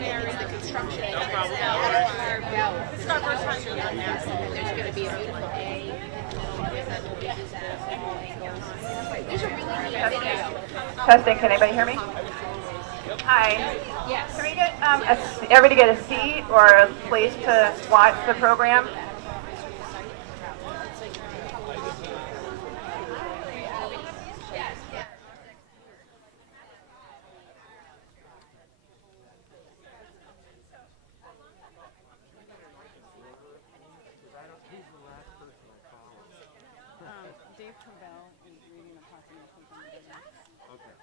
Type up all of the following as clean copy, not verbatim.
There's the construction. This is our first time doing that. There's going to be a beautiful day. These are really neat videos. Testing, can anybody hear me? Hi. Yes. Can we get everybody get a seat or a place to watch the program? Dave Travell is reading a proclamation from the business. Okay.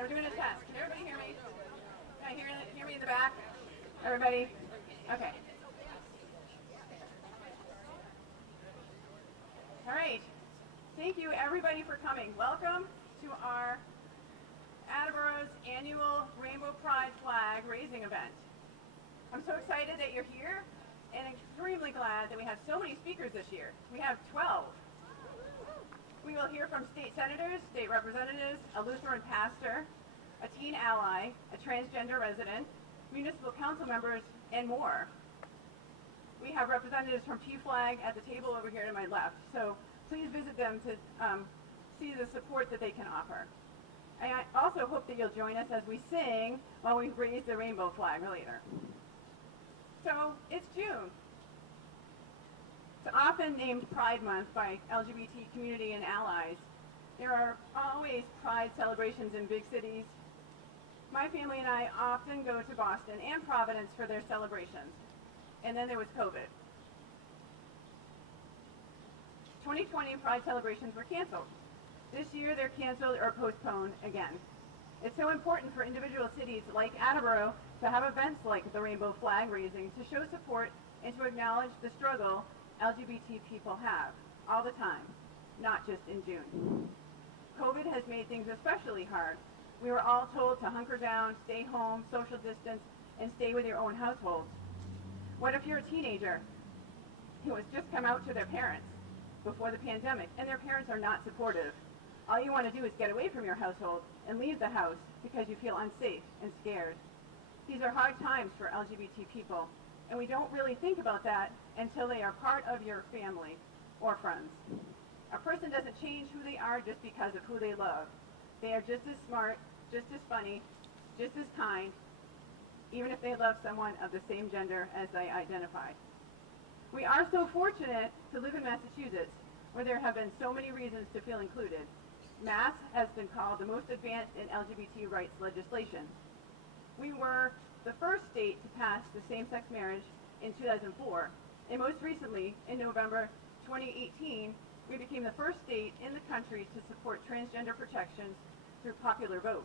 We're doing a test. Can everybody hear me? Can I hear me in the back? Everybody? Okay. All right. Thank you everybody for coming. Welcome to our Attleboro's annual Rainbow Pride flag raising event. I'm so excited that you're here and extremely glad that we have so many speakers this year. We have 12. We will hear from state senators, state representatives, a Lutheran pastor, a teen ally, a transgender resident, municipal council members, and more. We have representatives from T-Flag at the table over here to my left, so please visit them to see the support that they can offer. And I also hope that you'll join us as we sing while we raise the rainbow flag later. So it's June. It's often named Pride Month by LGBT community and allies. There are always Pride celebrations in big cities. My family and I often go to Boston and Providence for their celebrations. And then there was COVID. 2020 Pride celebrations were canceled. This year they're canceled or postponed again. It's so important for individual cities like Attleboro to have events like the rainbow flag raising to show support and to acknowledge the struggle LGBT people have all the time, not just in June. COVID has made things especially hard. We were all told to hunker down, stay home, social distance, and stay with your own households. What if you're a teenager who has just come out to their parents before the pandemic and their parents are not supportive? All you want to do is get away from your household and leave the house because you feel unsafe and scared. These are hard times for LGBT people, and we don't really think about that until they are part of your family or friends. A person doesn't change who they are just because of who they love. They are just as smart, just as funny, just as kind, even if they love someone of the same gender as they identify. We are so fortunate to live in Massachusetts, where there have been so many reasons to feel included. Mass has been called the most advanced in LGBT rights legislation. We were the first state to pass the same-sex marriage in 2004, and most recently, in November 2018, we became the first state in the country to support transgender protections through popular vote.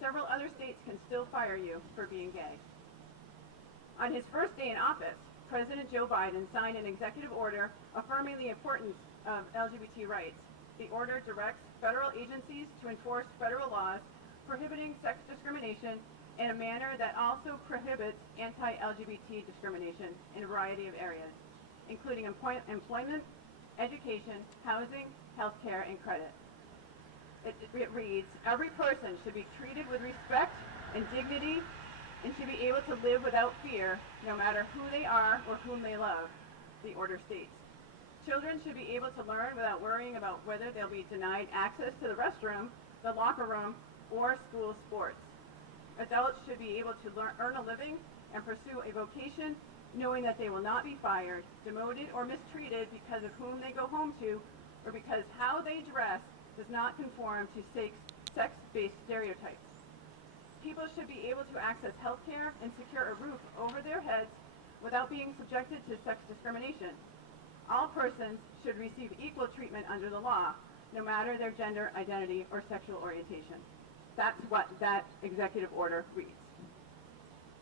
Several other states can still fire you for being gay. On his first day in office, President Joe Biden signed an executive order affirming the importance of LGBT rights. The order directs federal agencies to enforce federal laws prohibiting sex discrimination in a manner that also prohibits anti-LGBT discrimination in a variety of areas, including employment, education, housing, healthcare, and credit. It reads, every person should be treated with respect and dignity and should be able to live without fear, no matter who they are or whom they love, the order states. Children should be able to learn without worrying about whether they'll be denied access to the restroom, the locker room, or school sports. Adults should be able to earn a living and pursue a vocation, knowing that they will not be fired, demoted, or mistreated because of whom they go home to, or because how they dress does not conform to sex-based stereotypes. People should be able to access health care and secure a roof over their heads without being subjected to sex discrimination. All persons should receive equal treatment under the law, no matter their gender identity or sexual orientation. That's what that executive order reads.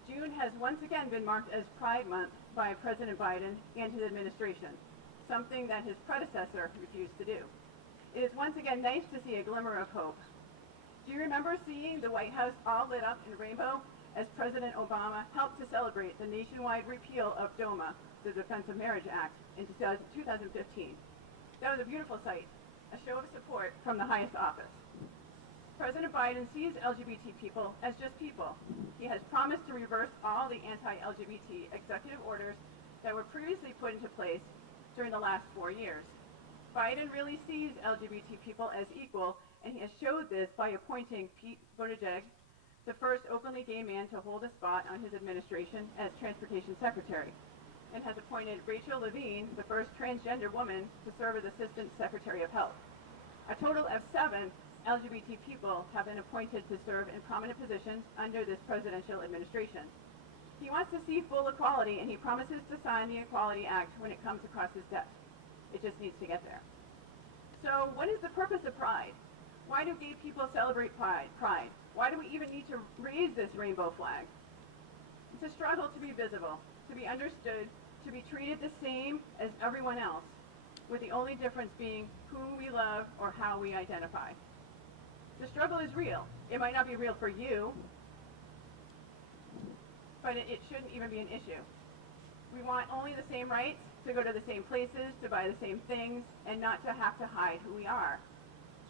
June has once again been marked as Pride Month by President Biden and his administration, something that his predecessor refused to do. It is once again nice to see a glimmer of hope. Do you remember seeing the White House all lit up in rainbow as President Obama helped to celebrate the nationwide repeal of DOMA, the Defense of Marriage Act, in 2015? That was a beautiful sight, a show of support from the highest office. President Biden sees LGBT people as just people. He has promised to reverse all the anti-LGBT executive orders that were previously put into place during the last 4 years. Biden really sees LGBT people as equal, and he has showed this by appointing Pete Buttigieg, the first openly gay man to hold a spot on his administration, as Transportation Secretary, and has appointed Rachel Levine, the first transgender woman, to serve as Assistant Secretary of Health. A total of 7 LGBT people have been appointed to serve in prominent positions under this presidential administration. He wants to see full equality, and he promises to sign the Equality Act when it comes across his desk. It just needs to get there. So what is the purpose of Pride? Why do gay people celebrate Pride? Why do we even need to raise this rainbow flag? It's a struggle to be visible, to be understood, to be treated the same as everyone else, with the only difference being who we love or how we identify. The struggle is real. It might not be real for you, but it shouldn't even be an issue. We want only the same rights, to go to the same places, to buy the same things, and not to have to hide who we are.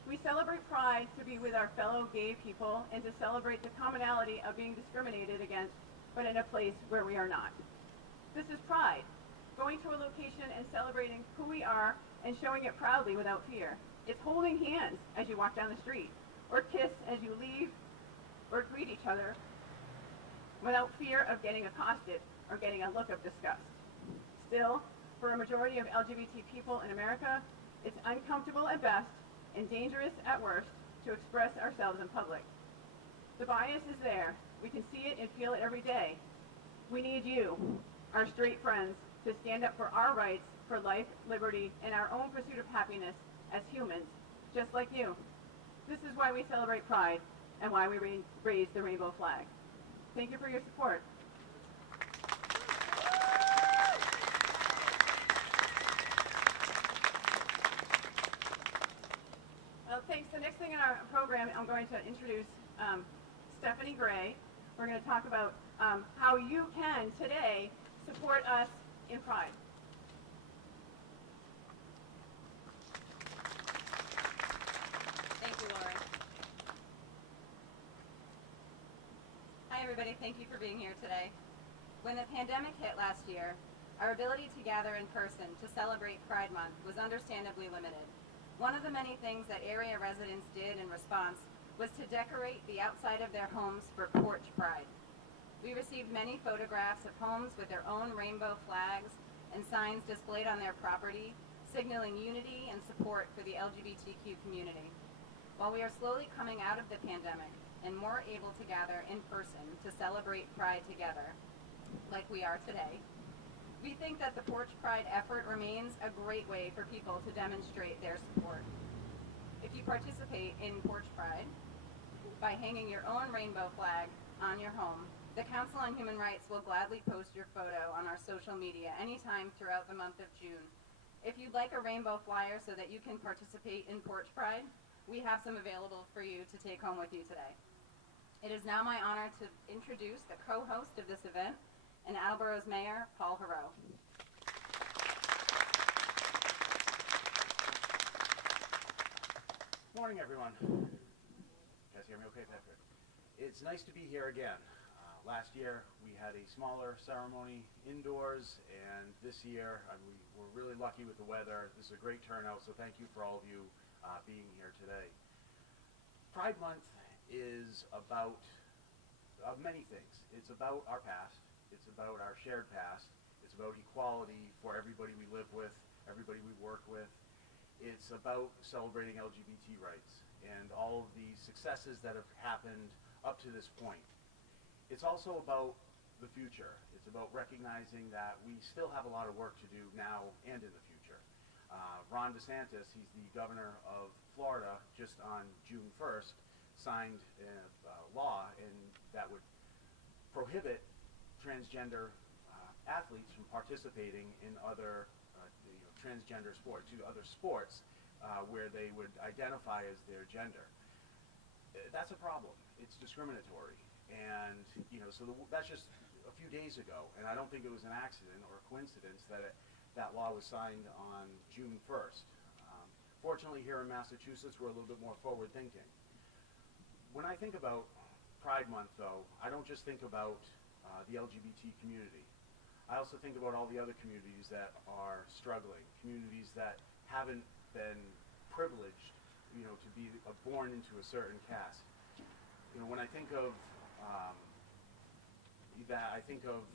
We celebrate Pride to be with our fellow gay people and to celebrate the commonality of being discriminated against, but in a place where we are not. This is Pride, going to a location and celebrating who we are and showing it proudly without fear. It's holding hands as you walk down the street, or kiss as you leave, or greet each other without fear of getting accosted or getting a look of disgust. Still, for a majority of LGBT people in America, it's uncomfortable at best and dangerous at worst to express ourselves in public. The bias is there. We can see it and feel it every day. We need you, our straight friends, to stand up for our rights for life, liberty, and our own pursuit of happiness as humans, just like you. This is why we celebrate Pride and why we raise the rainbow flag. Thank you for your support. Well, thanks. The next thing in our program, I'm going to introduce Stephanie Gray. We're going to talk about how you can today support us in Pride. Thank you, Laura. Hi, everybody. Thank you for being here today. When the pandemic hit last year, our ability to gather in person to celebrate Pride Month was understandably limited. One of the many things that area residents did in response was to decorate the outside of their homes for Porch Pride. We received many photographs of homes with their own rainbow flags and signs displayed on their property, signaling unity and support for the LGBTQ community. While we are slowly coming out of the pandemic and more able to gather in person to celebrate Pride together, like we are today, we think that the Porch Pride effort remains a great way for people to demonstrate their support. If you participate in Porch Pride by hanging your own rainbow flag on your home, the Council on Human Rights will gladly post your photo on our social media anytime throughout the month of June. If you'd like a rainbow flyer so that you can participate in Porch Pride, we have some available for you to take home with you today. It is now my honor to introduce the co-host of this event, and Attleboro's Mayor, Paul Heroux. Morning, everyone. You guys hear me okay, Patrick? It's nice to be here again. Last year we had a smaller ceremony indoors, and this year we were really lucky with the weather. This is a great turnout, so thank you for all of you being here today. Pride Month is about many things. It's about our past. It's about our shared past. It's about equality for everybody we live with, everybody we work with. It's about celebrating LGBT rights and all of the successes that have happened up to this point. It's also about the future. It's about recognizing that we still have a lot of work to do now and in the future. Ron DeSantis, he's the governor of Florida, just on June 1st, signed a law that would prohibit transgender athletes from participating in other transgender sports, other sports where they would identify as their gender. That's a problem. It's discriminatory. And, so that's just a few days ago, and I don't think it was an accident or a coincidence that that law was signed on June 1st. Fortunately, here in Massachusetts, we're a little bit more forward-thinking. When I think about Pride Month, though, I don't just think about the LGBT community. I also think about all the other communities that are struggling, communities that haven't been privileged, to be born into a certain caste. When I think of that, I think of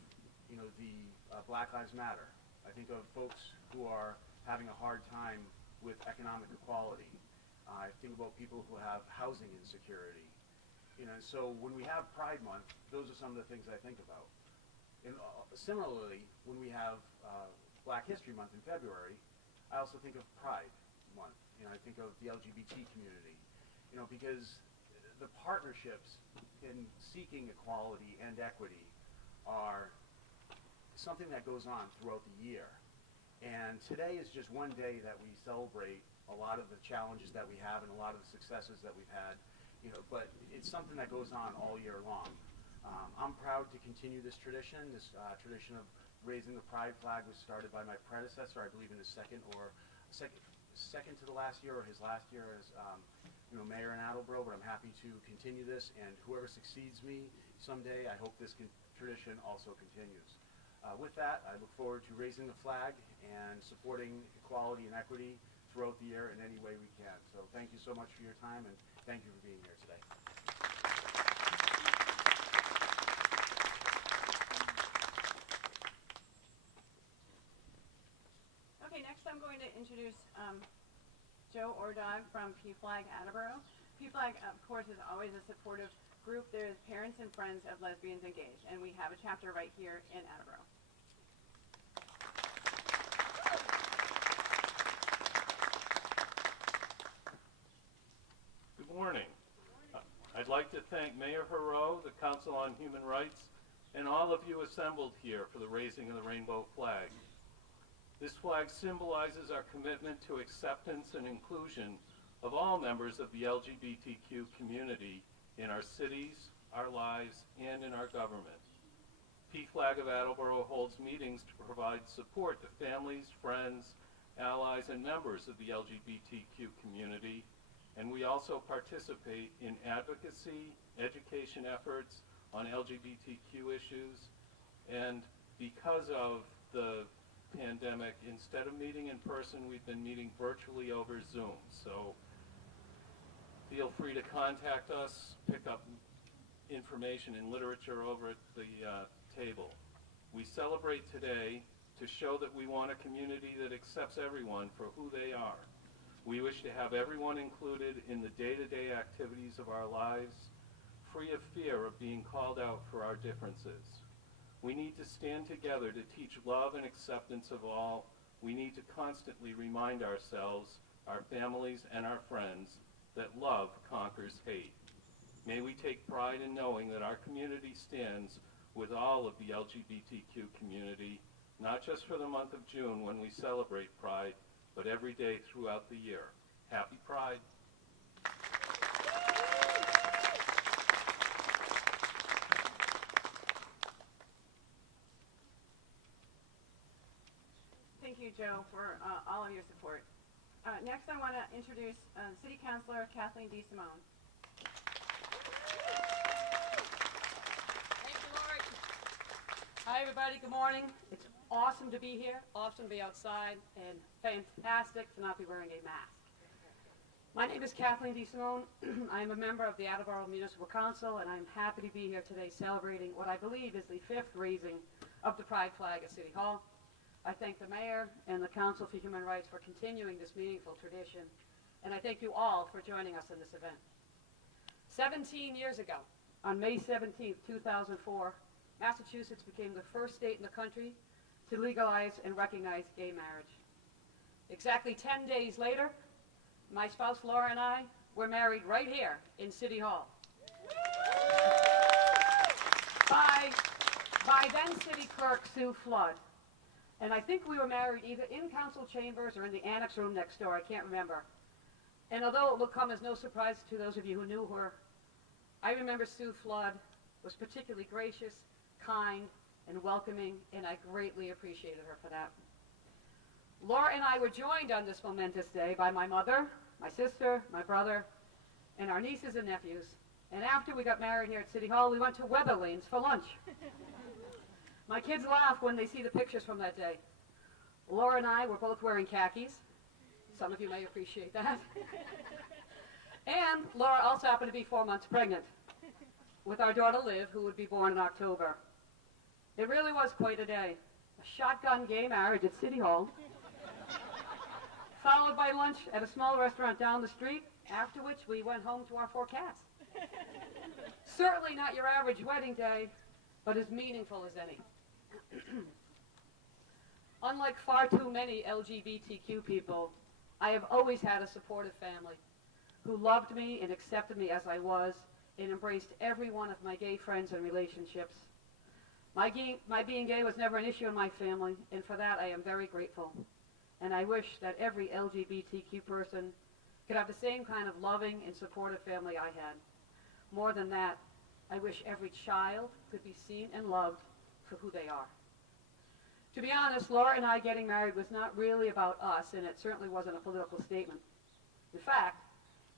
the Black Lives Matter. I think of folks who are having a hard time with economic equality. I think about people who have housing insecurity. So when we have Pride Month, those are some of the things I think about. And similarly, when we have Black History Month in February, I also think of Pride Month. I think of the LGBT community. Because the partnerships in seeking equality and equity are something that goes on throughout the year. And today is just one day that we celebrate a lot of the challenges that we have and a lot of the successes that we've had, but it's something that goes on all year long. I'm proud to continue this tradition. This tradition of raising the pride flag was started by my predecessor, I believe in his second to the last year, or his last year as mayor in Attleboro, but I'm happy to continue this, and whoever succeeds me someday, I hope this tradition also continues. With that, I look forward to raising the flag and supporting equality and equity throughout the year in any way we can. So thank you so much for your time, and thank you for being here today. Okay, next I'm going to introduce Joe Ordog from PFLAG Attleboro. PFLAG, of course, is always a supportive group. There's parents and friends of lesbians engaged, and we have a chapter right here in Attleboro. Good morning. I'd like to thank Mayor Heroux, the Council on Human Rights, and all of you assembled here for the raising of the rainbow flag. This flag symbolizes our commitment to acceptance and inclusion of all members of the LGBTQ community in our cities, our lives, and in our government. PFLAG of Attleboro holds meetings to provide support to families, friends, allies, and members of the LGBTQ community, and we also participate in advocacy, education efforts on LGBTQ issues, and because of the pandemic, instead of meeting in person, we've been meeting virtually over Zoom. So feel free to contact us, pick up information and literature over at the table. We celebrate today to show that we want a community that accepts everyone for who they are. We wish to have everyone included in the day-to-day activities of our lives, free of fear of being called out for our differences. We need to stand together to teach love and acceptance of all. We need to constantly remind ourselves, our families, and our friends that love conquers hate. May we take pride in knowing that our community stands with all of the LGBTQ community, not just for the month of June when we celebrate Pride, but every day throughout the year. Happy Pride. Thank you, Joe, for all of your support. Next, I want to introduce City Councilor Kathleen DeSimone. Thank you, Laura. everybody. Good morning. It's awesome to be here, awesome to be outside, and fantastic to not be wearing a mask. My name is Kathleen DeSimone. I am a member of the Attleboro Municipal Council, and I'm happy to be here today celebrating what I believe is the 5th raising of the Pride flag at City Hall. I thank the Mayor and the Council for Human Rights for continuing this meaningful tradition, and I thank you all for joining us in this event. 17 years ago, on May 17, 2004, Massachusetts became the first state in the country to legalize and recognize gay marriage. Exactly 10 days later, my spouse Laura and I were married right here in City Hall. By then City Clerk Sue Flood. And I think we were married either in council chambers or in the annex room next door, I can't remember. And although it will come as no surprise to those of you who knew her, I remember Sue Flood was particularly gracious, kind, and welcoming, and I greatly appreciated her for that. Laura and I were joined on this momentous day by my mother, my sister, my brother, and our nieces and nephews. And after we got married here at City Hall, we went to Weather Lanes for lunch. My kids laugh when they see the pictures from that day. Laura and I were both wearing khakis. Some of you may appreciate that. And Laura also happened to be 4 months pregnant with our daughter Liv, who would be born in October. It really was quite a day. A shotgun gay marriage at City Hall, followed by lunch at a small restaurant down the street, after which we went home to our 4 cats. Certainly not your average wedding day, but as meaningful as any. Unlike far too many LGBTQ people, I have always had a supportive family who loved me and accepted me as I was and embraced every one of my gay friends and relationships. My being gay was never an issue in my family, and for that I am very grateful. And I wish that every LGBTQ person could have the same kind of loving and supportive family I had. More than that, I wish every child could be seen and loved for who they are. To be honest, Laura and I getting married was not really about us, and it certainly wasn't a political statement. In fact,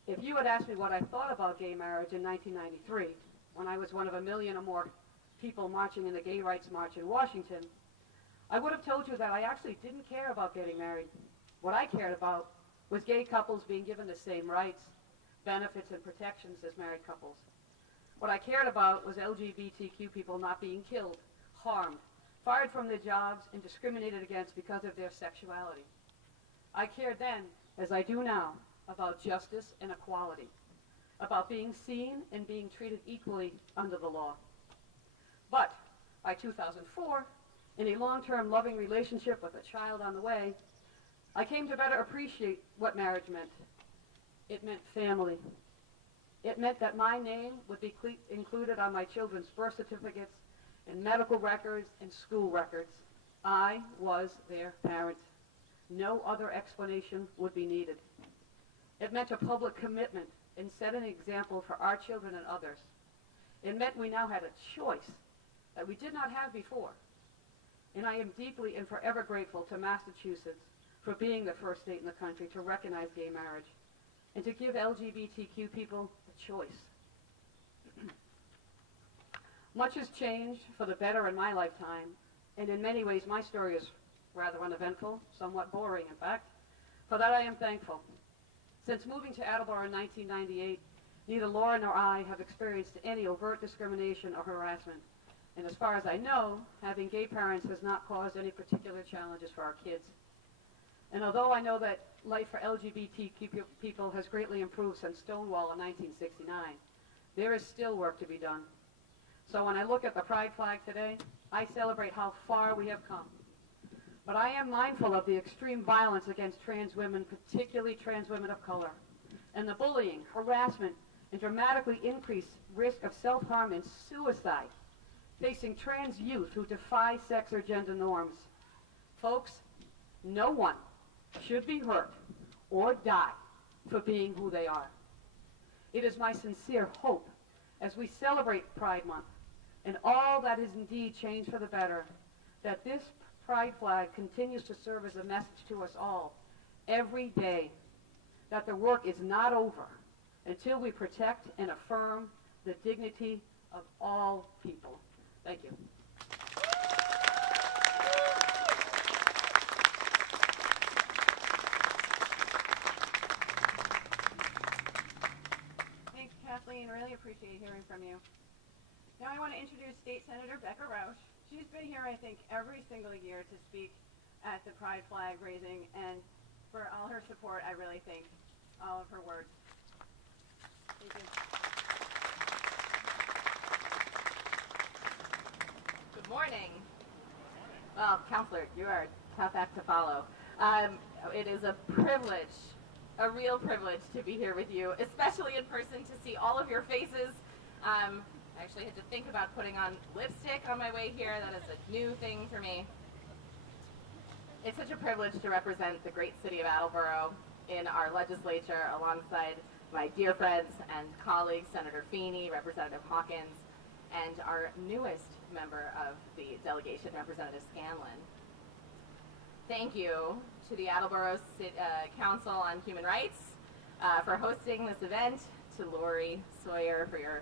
if you had asked me what I thought about gay marriage in 1993, when I was one of a million or more people marching in the Gay Rights March in Washington, I would have told you that I actually didn't care about getting married. What I cared about was gay couples being given the same rights, benefits, and protections as married couples. What I cared about was LGBTQ people not being killed, harmed, fired from their jobs, and discriminated against because of their sexuality. I cared then, as I do now, about justice and equality, about being seen and being treated equally under the law. But by 2004, in a long-term loving relationship with a child on the way, I came to better appreciate what marriage meant. It meant family. It meant that my name would be included on my children's birth certificates and medical records and school records. I was their parent. No other explanation would be needed. It meant a public commitment and set an example for our children and others. It meant we now had a choice that we did not have before. And I am deeply and forever grateful to Massachusetts for being the first state in the country to recognize gay marriage and to give LGBTQ people a choice. Much has changed for the better in my lifetime, and in many ways my story is rather uneventful, somewhat boring in fact. For that I am thankful. Since moving to Attleboro in 1998, neither Laura nor I have experienced any overt discrimination or harassment. And as far as I know, having gay parents has not caused any particular challenges for our kids. And although I know that life for LGBTQ people has greatly improved since Stonewall in 1969, there is still work to be done. So when I look at the Pride flag today, I celebrate how far we have come. But I am mindful of the extreme violence against trans women, particularly trans women of color, and the bullying, harassment, and dramatically increased risk of self-harm and suicide facing trans youth who defy sex or gender norms. Folks, no one should be hurt or die for being who they are. It is my sincere hope, as we celebrate Pride Month and all that is indeed changed for the better, that this Pride flag continues to serve as a message to us all every day that the work is not over until we protect and affirm the dignity of all people. Thank you. really appreciate hearing from you. Now I want to introduce State Senator Becca Roush. She's been here, I think, every single year to speak at the Pride flag raising, and for all her support, I really thank all of her words. Thank you. Good morning. Well, Counselor, you are a tough act to follow. It is a privilege, a real privilege to be here with you, especially in person, to see all of your faces. I actually had to think about putting on lipstick on my way here. That is a new thing for me. It's such a privilege to represent the great city of Attleboro in our legislature alongside my dear friends and colleagues, Senator Finney, Representative Hawkins, and our newest member of the delegation, Representative Scanlon. Thank you to the Attleboro Council on Human Rights for hosting this event, to Lori Sawyer for your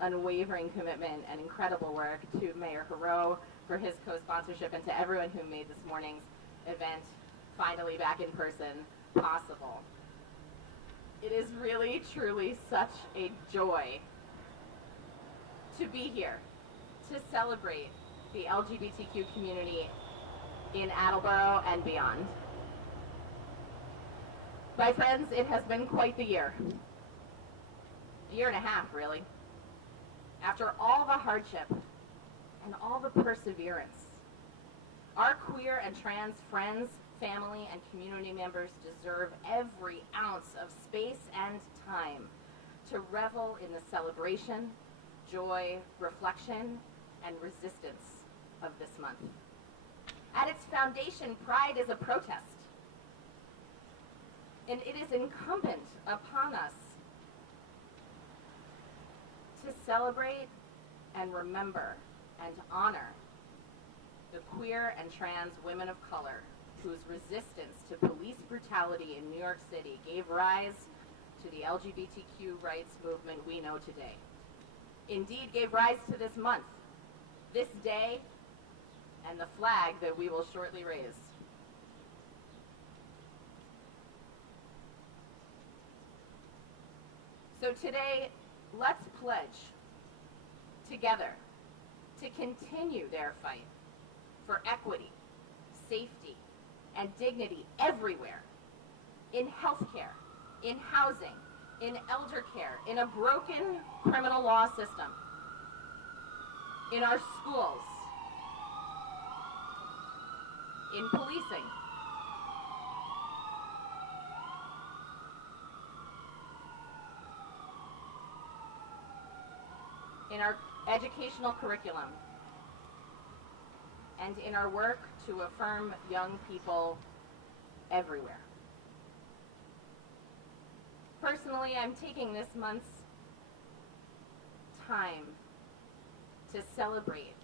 unwavering commitment and incredible work, to Mayor Hero for his co-sponsorship, and to everyone who made this morning's event, finally back in person, possible. It is really, truly such a joy to be here to celebrate the LGBTQ community in Attleboro and beyond. My friends, it has been quite the year. A year and a half, really. After all the hardship and all the perseverance, our queer and trans friends, family, and community members deserve every ounce of space and time to revel in the celebration, joy, reflection, and resistance of this month. At its foundation, Pride is a protest. And it is incumbent upon us to celebrate and remember and honor the queer and trans women of color whose resistance to police brutality in New York City gave rise to the LGBTQ rights movement we know today. Indeed, gave rise to this month, this day, and the flag that we will shortly raise. So today, let's pledge together to continue their fight for equity, safety, and dignity everywhere, in healthcare, in housing, in elder care, in a broken criminal law system, in our schools, in policing, in our educational curriculum, and in our work to affirm young people everywhere. Personally, I'm taking this month's time to celebrate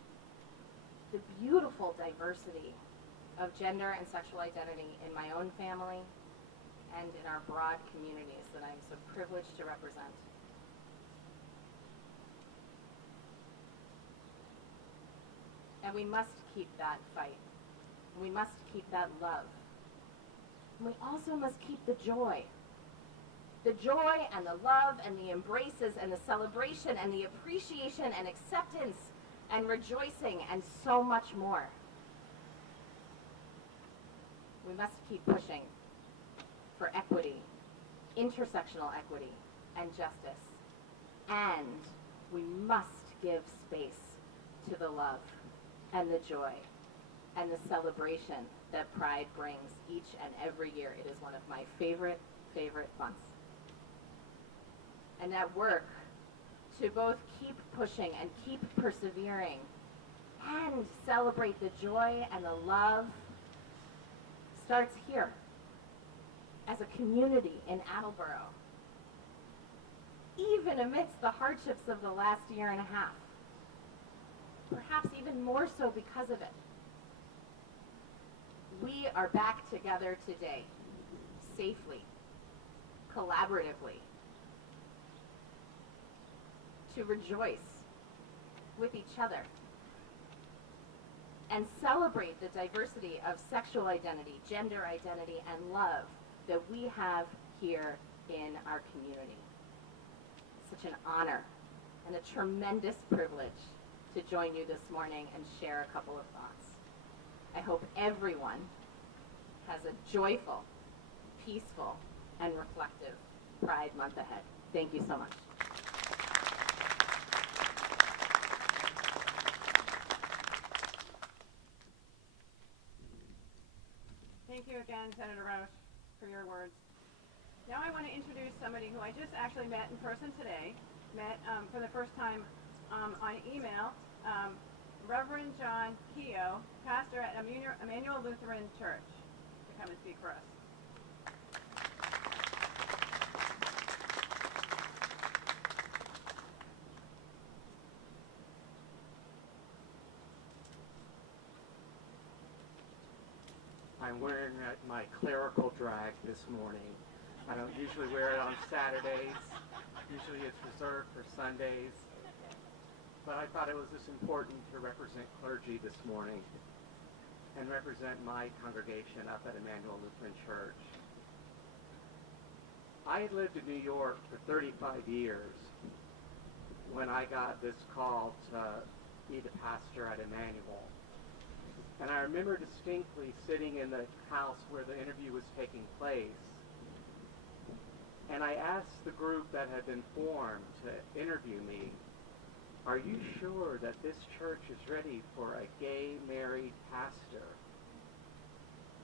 the beautiful diversity of gender and sexual identity in my own family and in our broad communities that I'm so privileged to represent. And we must keep that fight. We must keep that love. And we also must keep the joy. The joy and the love and the embraces and the celebration and the appreciation and acceptance and rejoicing and so much more. We must keep pushing for equity, intersectional equity, and justice. And we must give space to the love and the joy and the celebration that Pride brings each and every year. It is one of my favorite months. And that work to both keep pushing and keep persevering and celebrate the joy and the love starts here as a community in Attleboro, even amidst the hardships of the last year and a half. Perhaps even more so because of it. We are back together today, safely, collaboratively, to rejoice with each other and celebrate the diversity of sexual identity, gender identity, and love that we have here in our community. such an honor and a tremendous privilege to join you this morning and share a couple of thoughts. I hope everyone has a joyful, peaceful, and reflective Pride Month ahead. Thank you so much. Thank you again, Senator Roush, for your words. Now I want to introduce somebody who I just actually met in person today, met for the first time on email, Reverend John Keogh, pastor at Emmanuel Lutheran Church, to come and speak for us. I'm wearing my clerical drag this morning. I don't usually wear it on Saturdays. Usually it's reserved for Sundays. But I thought it was just important to represent clergy this morning and represent my congregation up at Emmanuel Lutheran Church. I had lived in New York for 35 years when I got this call to be the pastor at Emmanuel. And I remember distinctly sitting in the house where the interview was taking place. And I asked the group that had been formed to interview me, are you sure that this church is ready for a gay married pastor?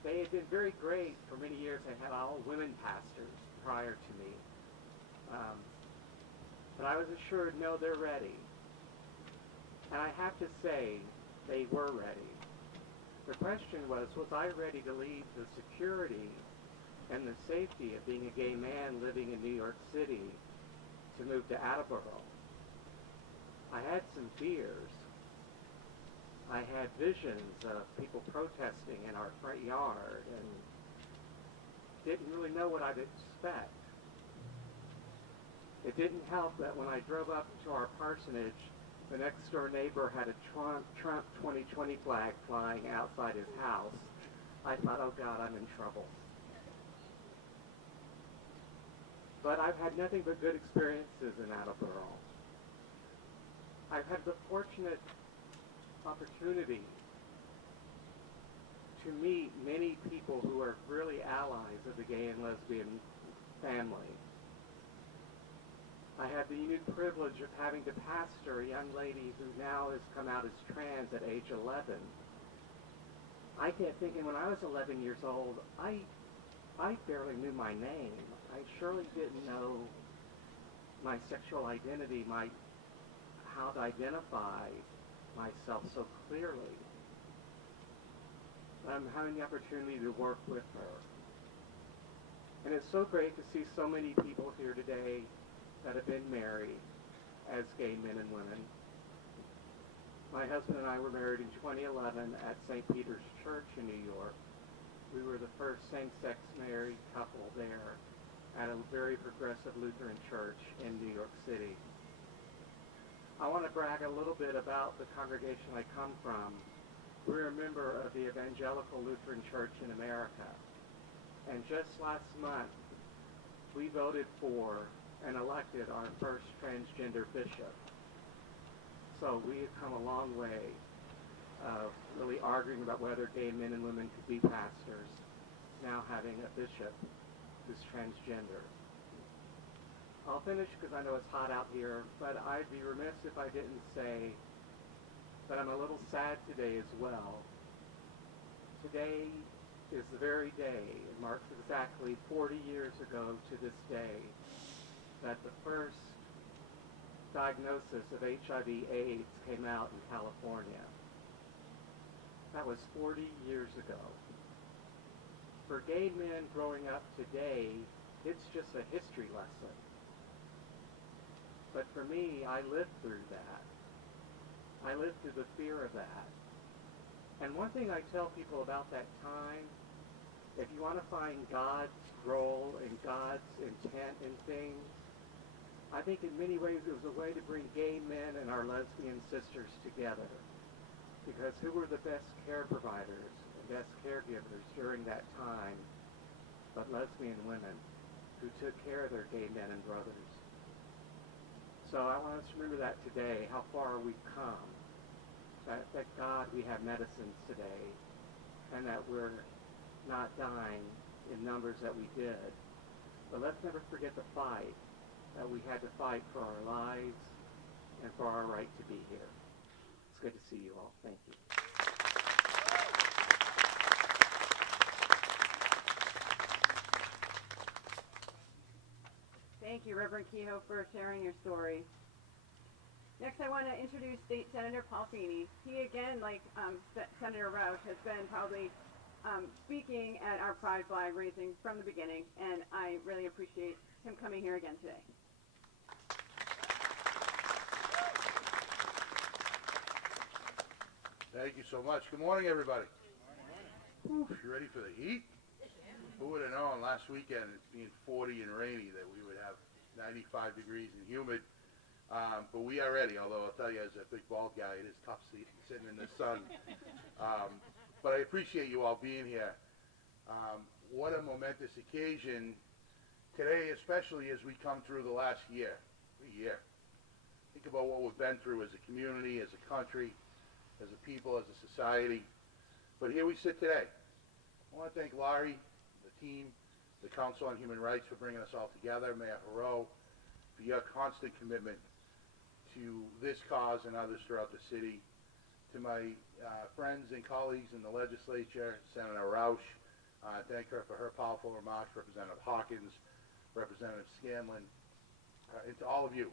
They had been very great for many years. They had all women pastors prior to me. But I was assured, no, they're ready. And I have to say, they were ready. The question was I ready to leave the security and the safety of being a gay man living in New York City to move to Attleboro? I had some fears. I had visions of people protesting in our front yard and didn't really know what I'd expect. It didn't help that when I drove up to our parsonage, the next door neighbor had a Trump 2020 flag flying outside his house. I thought, oh God, I'm in trouble. But I've had nothing but good experiences in Attleboro. I've had the fortunate opportunity to meet many people who are really allies of the gay and lesbian family. I had the unique privilege of having to pastor a young lady who now has come out as trans at age 11. I kept thinking when I was 11 years old, I barely knew my name. I surely didn't know my sexual identity, how to identify myself so clearly. I'm having the opportunity to work with her. And it's so great to see so many people here today that have been married as gay men and women. My husband and I were married in 2011 at St. Peter's Church in New York. We were the first same-sex married couple there at a very progressive Lutheran church in New York City. I want to brag a little bit about the congregation I come from. We're a member of the Evangelical Lutheran Church in America. And just last month, we voted for and elected our first transgender bishop. So we have come a long way of really arguing about whether gay men and women could be pastors, now having a bishop who's transgender. I'll finish because I know it's hot out here, but I'd be remiss if I didn't say that I'm a little sad today as well. Today is the very day, it marks exactly 40 years ago to this day, that the first diagnosis of HIV/AIDS came out in California. That was 40 years ago. For gay men growing up today, it's just a history lesson. But for me, I lived through that. I lived through the fear of that. And one thing I tell people about that time, if you want to find God's role and God's intent in things, I think in many ways it was a way to bring gay men and our lesbian sisters together. Because who were the best care providers and best caregivers during that time but lesbian women who took care of their gay men and brothers? So I want us to remember that today, how far we've come. That God, we have medicines today, and that we're not dying in numbers that we did. But let's never forget the fight that we had to fight for our lives and for our right to be here. It's good to see you all. Thank you. Thank you, Reverend Kehoe, for sharing your story. Next, I want to introduce State Senator Paul Finney. He, again, like Senator Roush, has been probably speaking at our Pride flag raising from the beginning, and I really appreciate him coming here again today. Thank you so much. Good morning, everybody. Whew, you ready for the heat? Who would have known last weekend, being 40 and rainy, that we would have 95 degrees and humid? But we are ready, although I'll tell you, as a big bald guy, it is tough sitting in the sun. But I appreciate you all being here. What a momentous occasion today, especially as we come through the last year. Think about what we've been through as a community, as a country, as a people, as a society. But here we sit today. I want to thank Laurie, the team, the Council on Human Rights for bringing us all together, Mayor Hero, for your constant commitment to this cause and others throughout the city, to my friends and colleagues in the legislature, Senator Roush, thank her for her powerful remarks, Representative Hawkins, Representative Scanlon, and to all of you,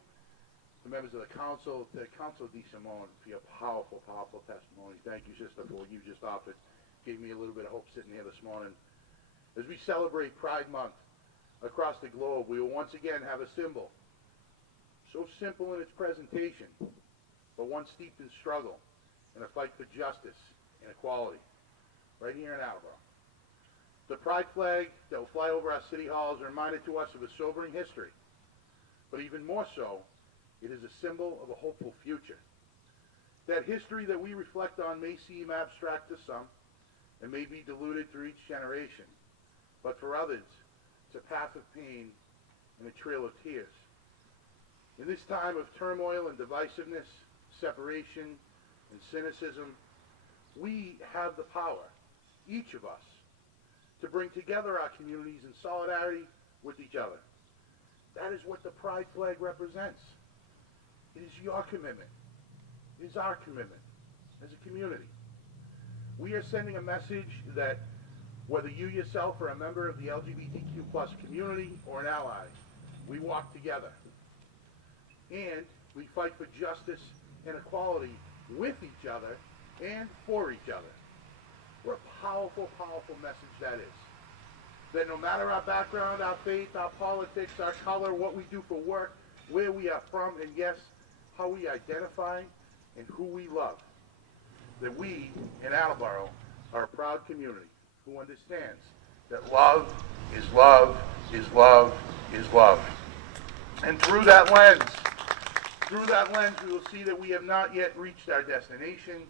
the members of the council, to Council DeSimone, for your powerful, powerful testimony. Thank you, sister, for what you just offered. Gave me a little bit of hope sitting here this morning. As we celebrate Pride Month across the globe, we will once again have a symbol so simple in its presentation, but one steeped in struggle and a fight for justice and equality, right here in Attleboro. The Pride flag that will fly over our city halls is a reminder to us of a sobering history, but even more so, it is a symbol of a hopeful future. That history that we reflect on may seem abstract to some and may be diluted through each generation, but for others, it's a path of pain and a trail of tears. In this time of turmoil and divisiveness, separation and cynicism, we have the power, each of us, to bring together our communities in solidarity with each other. That is what the Pride flag represents. It is your commitment. It is our commitment as a community. We are sending a message that whether you yourself are a member of the LGBTQ+ community or an ally, we walk together. And we fight for justice and equality with each other and for each other. What a powerful, powerful message that is. That no matter our background, our faith, our politics, our color, what we do for work, where we are from, and yes, how we identify and who we love, that we in Attleboro are a proud community who understands that love is love is love is love. And through that lens, we will see that we have not yet reached our destination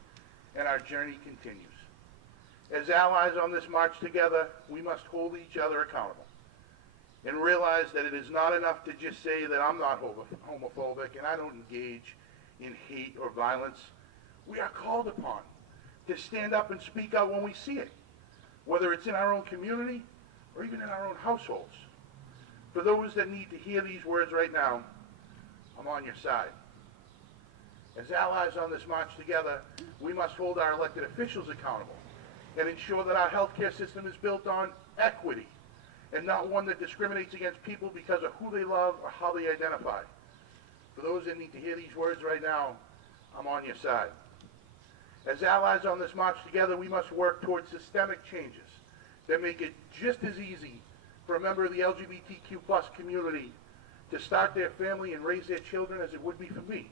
and our journey continues. As allies on this march together, we must hold each other accountable and realize that it is not enough to just say that I'm not homophobic and I don't engage in hate or violence. We are called upon to stand up and speak out when we see it, whether it's in our own community or even in our own households. For those that need to hear these words right now, I'm on your side. As allies on this march together, we must hold our elected officials accountable and ensure that our healthcare system is built on equity and not one that discriminates against people because of who they love or how they identify. For those that need to hear these words right now, I'm on your side. As allies on this march together, we must work towards systemic changes that make it just as easy for a member of the LGBTQ+ community to start their family and raise their children as it would be for me.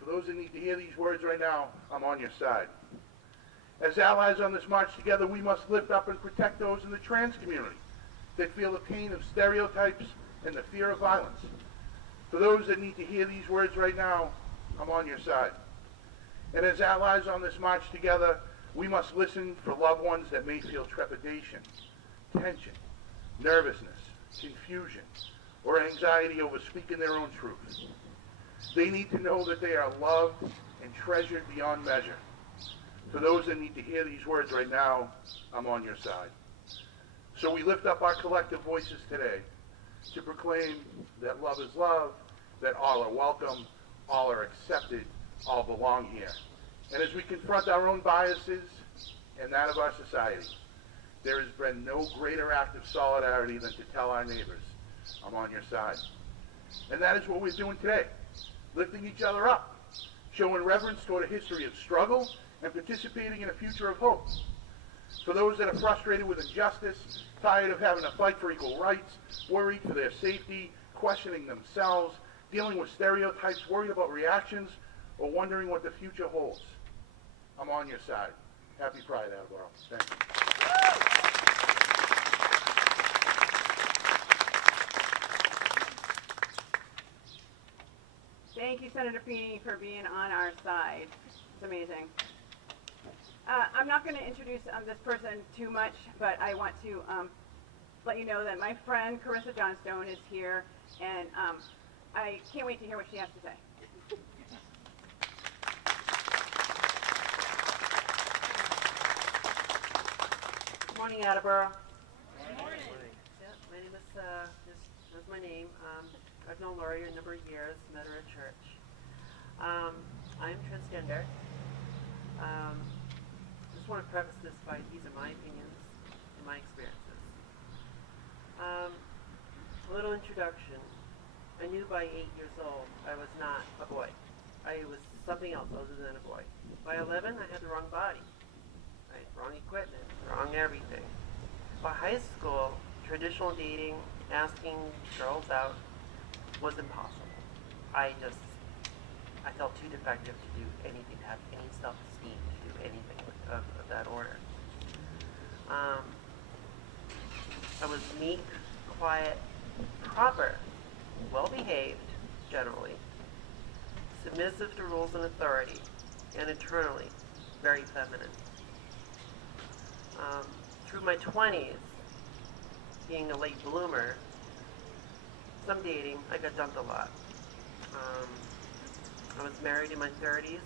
For those that need to hear these words right now, I'm on your side. As allies on this march together, we must lift up and protect those in the trans community that feel the pain of stereotypes and the fear of violence. For those that need to hear these words right now, I'm on your side. And as allies on this march together, we must listen for loved ones that may feel trepidation, tension, nervousness, confusion, or anxiety over speaking their own truth. They need to know that they are loved and treasured beyond measure. For those that need to hear these words right now, I'm on your side. So we lift up our collective voices today to proclaim that love is love, that all are welcome, all are accepted, all belong here. And as we confront our own biases and that of our society, there has been no greater act of solidarity than to tell our neighbors, I'm on your side. And that is what we're doing today, lifting each other up, showing reverence toward a history of struggle, and participating in a future of hope. For those that are frustrated with injustice, tired of having to fight for equal rights, worried for their safety, questioning themselves, dealing with stereotypes, worried about reactions, or wondering what the future holds, I'm on your side. Happy Pride, Attleboro. Thank you. Thank you, Senator Finney, for being on our side. It's amazing. I'm not going to introduce this person too much, but I want to let you know that my friend Carissa Johnstone is here, and I can't wait to hear what she has to say. Good morning, Attleboro. Good morning. Yeah, my name is, that's my name. I've known Laurie a number of years, met her at church. I'm transgender. Just want to preface this by these are my opinions and my experiences. A little introduction. I knew by 8 years old I was not a boy. I was something else other than a boy. By 11, I had the wrong body. Right? Wrong equipment, wrong everything. By high school, traditional dating, asking girls out was impossible. I felt too defective to do anything, to have any self-esteem, to do anything of that order. I was meek, quiet, proper, well-behaved, generally, submissive to rules and authority, and internally, very feminine. Through my 20s, being a late bloomer, some dating, I got dumped a lot. I was married in my 30s,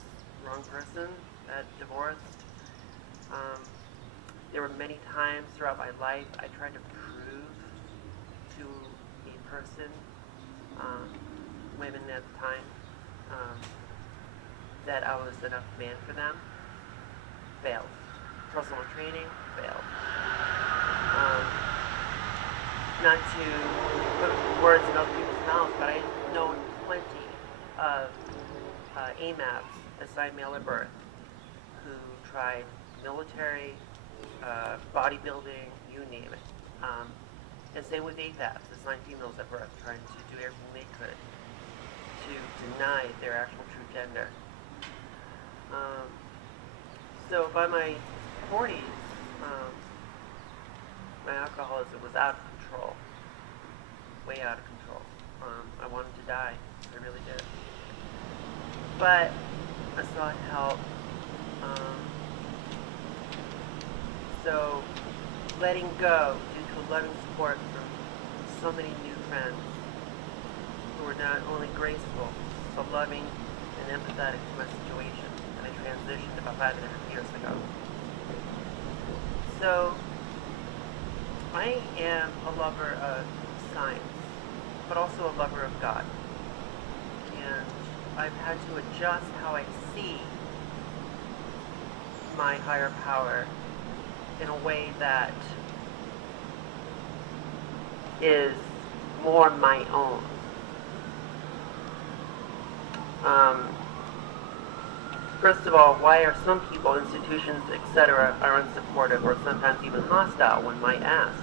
wrong person, got divorced. There were many times throughout my life I tried to prove to a person, women at the time, that I was enough man for them. Failed. Personal training, failed. Not to put words in other people's mouths, but I've known plenty of AMABs, assigned male at birth, who tried military, bodybuilding, you name it. And same with AFABs, assigned females at birth, trying to do everything they could to deny their actual true gender. So by my 40s, my alcoholism was out of control, way out of control. I wanted to die, I really did. But I sought help. So letting go due to loving support from so many new friends who were not only graceful, but loving and empathetic to my situation. And I transitioned about 5.5 years ago. So I am a lover of science, but also a lover of God. And I've had to adjust how I see my higher power in a way that is more my own. First of all, why are some people, institutions, etc., are unsupportive or sometimes even hostile, one might ask?